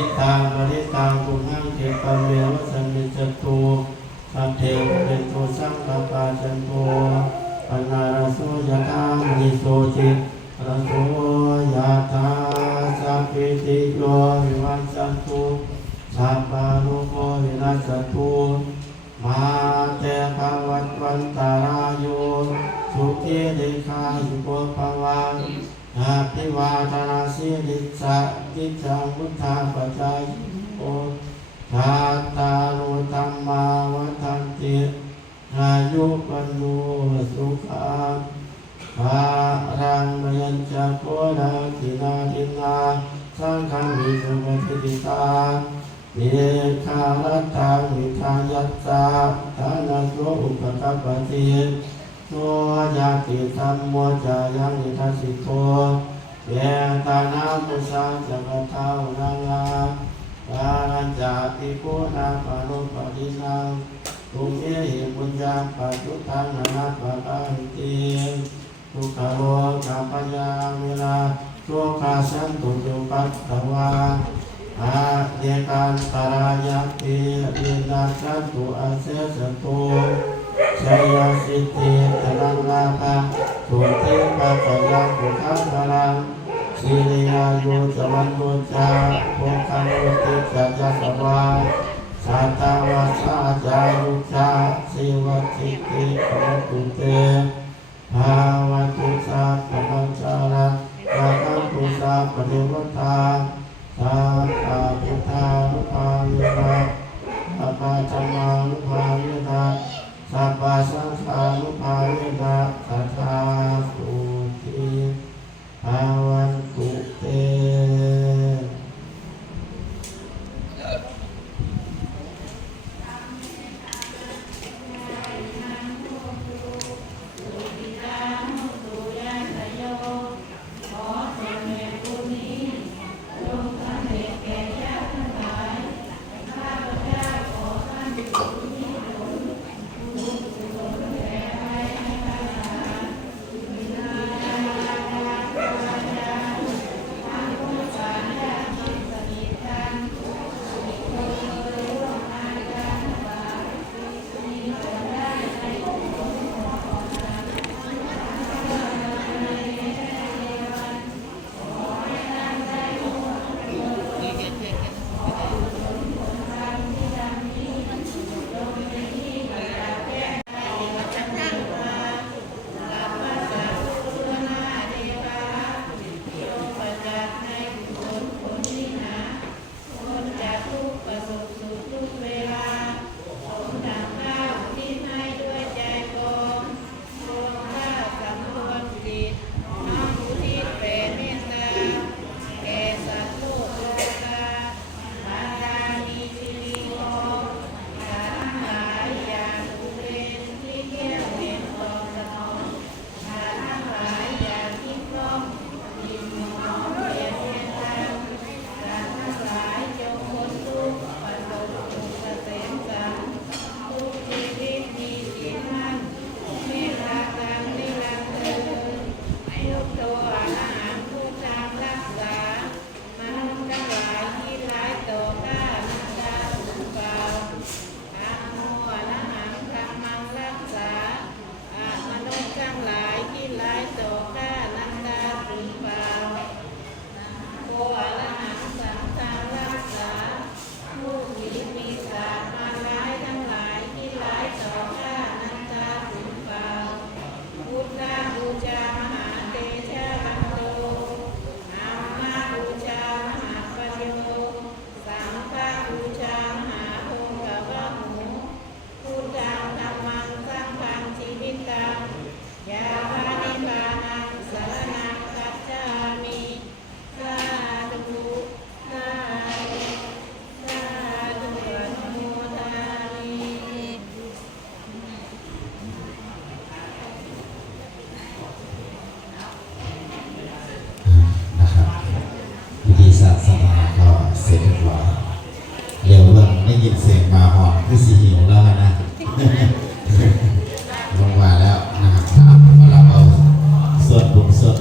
ทิตาบริตาปุหังเทปเมวสันนิจตุสัพเทวเรนโตสังกปาจันโตปนารโสยธามิโสจิรโสยธาสัพพิติโยวิวัชชันตุสัพพะโลกวินัสตุมาเตภวัตวันตารายโยสุขีเดชายุโกภวังอาภิวาทนาสิริสะ จจังพุทธาปัจจายโอชาตารุธรรมาวัฏันติอายุปันโนสุขังภารังมยัญจะโคนาทินาทินาสังฆามิสุปฏิปิตาเยคาลัตตามิทายัสสะทานาโสอุปกัปปติโนยาติธรรมโมจายังนิทัสสิโต เยตานามุสาจักทาวนาลาปารัญจาติโกนาปารุปฏินังตุเมหิปุญญาปัจจุทังนานาปะการติทุกขโลกาปยาเวลาโลกาสันตุจุปัตตวาอาเดกันตารายาติเยนาคันตุอาเสสตุชัยสิทธิธนังลาภะสุเท ปะกะยังปุถังพลังสิริยายุจวันตุจาภูคันตุติสัจจสวาสัตวาสาจายุจาสิวัติติขตุเตภาวตุสัพพมัญจาระภาคังตุสัพพะเทวตา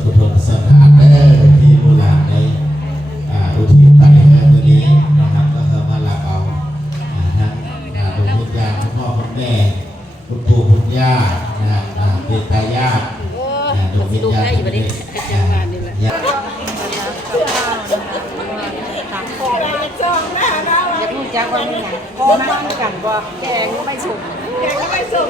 อุศมสถานเด้ที่โบราณในอุทิศไปเมื่อนี้นะครับก็เธอมาลาเอาทั้งดวงวิญญาณคุณพ่อคุณแม่คุณปู่คุณย่านะเป็นตายาดวงวิญญาณคุณแม่จานนี้ยักว่ามันหยังพ่อแม่กันบ่แกงก็ไม่สุกแกงก็ไม่สุก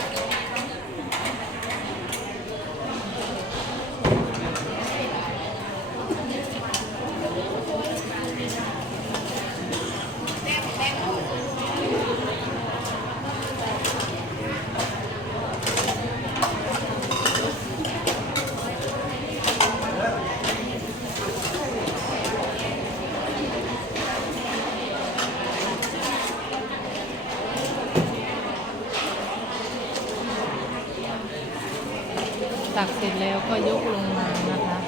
ตักเสร็จแล้วก็ยกลงมานะคะ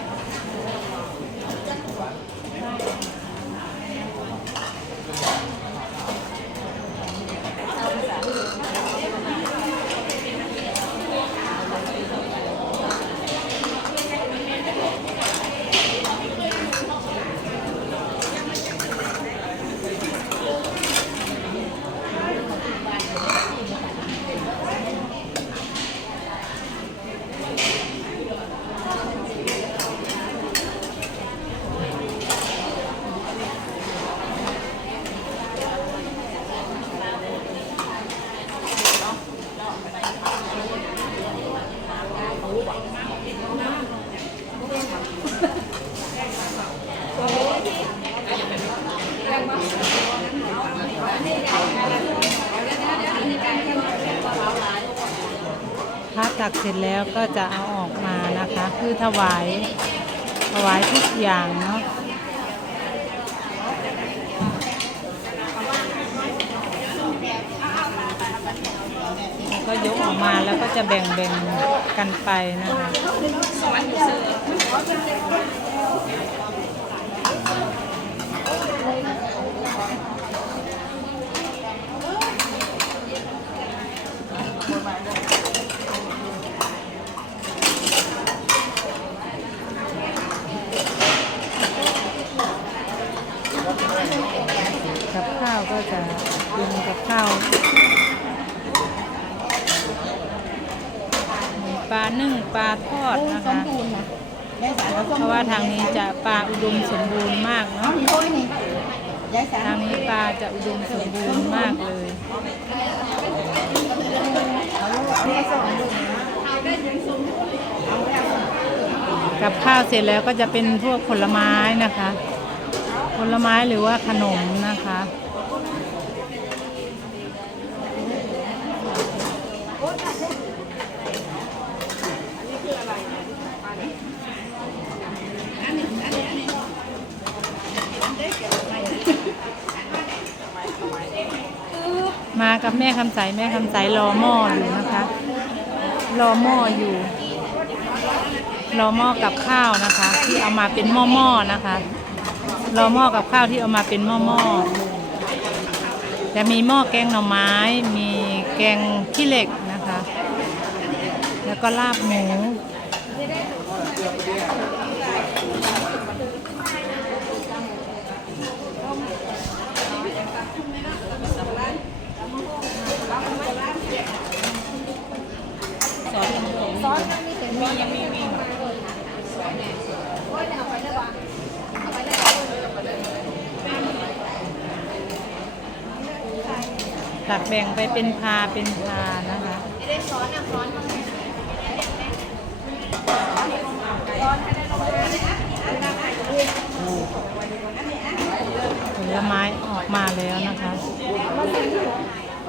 สักเสร็จแล้วก็จะเอาออกมานะคะ คือถวายถวายทุกอย่างเนาะแล้วก็ยกออกมาแล้วก็จะแบ่งแบ่งกันไปนะคะ กับข้าวก็จะเป็นกับข้าวมีปลา นึ่งปลาทอดนะคะยายสารก็เพราะว่าทางนี้จะปลาอุดมสมบูรณ์มากเนาะมีโอ้ยนี่ยายสารทางนี้ปลาจะอุดมสมบูรณ์มากเลยกับข้าวเสร็จแล้วก็จะเป็นพวกผลไม้นะคะ ผลไม้หรือว่าขนมนะคะ มากับแม่คำใสแม่คำใสรอหม้ออยู่นะคะ รอหม้ออยู่ รอหม้อกับข้าวนะคะ ที่เอามาเป็นหม้อๆนะคะ รอหม้อกับข้าวที่เอามาเป็นหม้อๆจะมีหม้อแกงหน่อไม้ มีแกงขี้เหล็กนะคะ แล้วก็ลาบหมู ตักแบ่งไปเป็นพาเป็นพานะคะผลไม้ออกมาแล้วนะคะ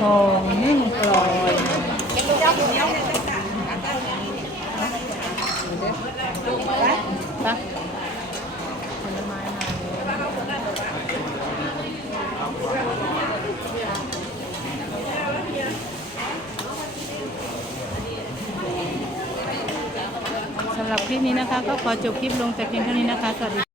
ทองนึ่งกลอยปะผลไม้มาสำหรับคลิปนี้นะคะ ก็ขอจบคลิปลงแต่เพียงเท่านี้นะคะ สวัสดี